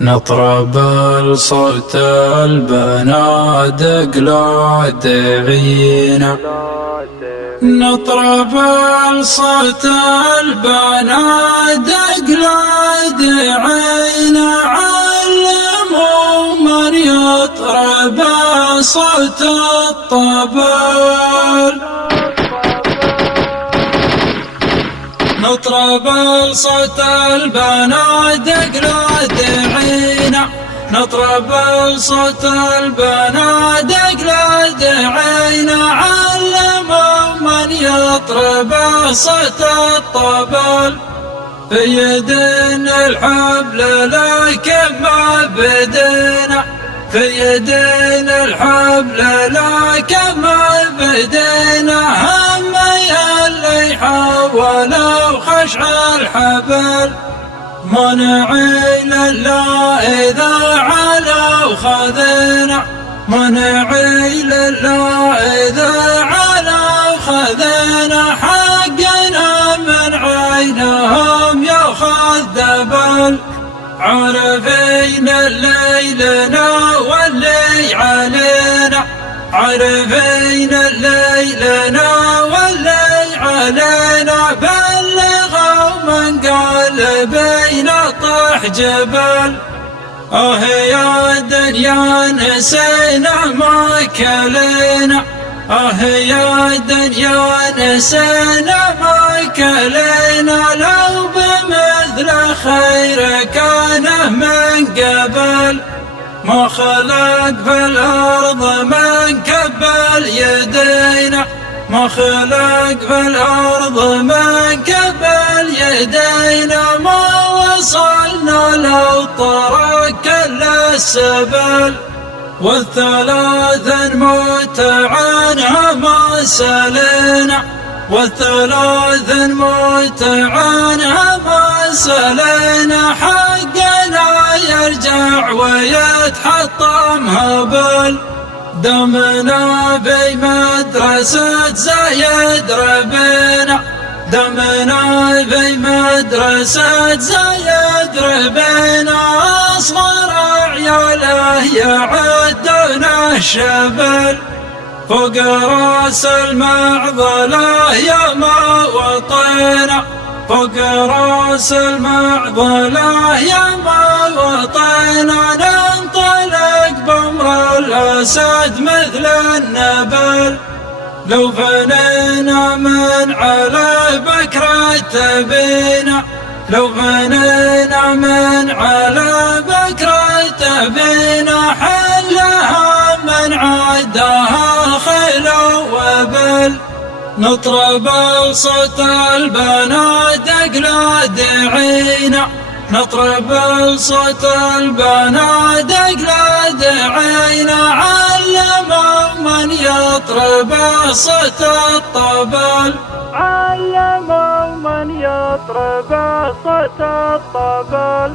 نطرب الصوت البنادق لا دعينا، نطرب الصوت البنادق لا دعينا، علموا من يطرب صوت الطبل. نطرب الصوت البنادق لا دعينا، نطرب الصوت البنادق لا دعينا، علموا من يطرب صوت الطبل. في يدنا الحبل لكن ما بدينا، في يدنا الحبل لكن ما بدينا، هم اللي حولوا خشع الحبل. منعين الله إذا علوا خذنا، منعين الله إذا علوا خذنا، حقنا من عينهم ياخذ دبل. عرفين الليلنا واللي علينا، عرفين الليلنا واللي علينا، بلغوا من قال بينا طح جبل. يا دنيا نسينا ما كلينا، يا دنيا نسينا ما كلينا، لو بمثل خير كان من قبل. ما خلق في الأرض من كبل يدينا، ما خلق في الأرض من كبل يدينا، ما وصلنا لو طرق كل السبل. والثلاث نموت عنها ما سلينا، والثلاث نموت عنها ما سلينا، حقنا يرجع ويتحطم هبل. دمنا في مدرسة زايد ربينا، دمنا في مدرسة زايد ربينا، أصغر عياله يعدون الشبل. فوق راس المعضلة يا ما وطينا، فوق راس المعضلة يا ما وطينا، ننطلق بأمر الأسد مثل النبل. لو فنينا من على بكرة تبينا، لو فنينا من على بكرة تبينا، حلها من عداها خيل وبل. نطرب الصوت البنادق لا دعينا، نطرب الصوت البنادق لا دعينا، علموا من يطرب صوت الطبل، علموا من يطرب صوت الطبل.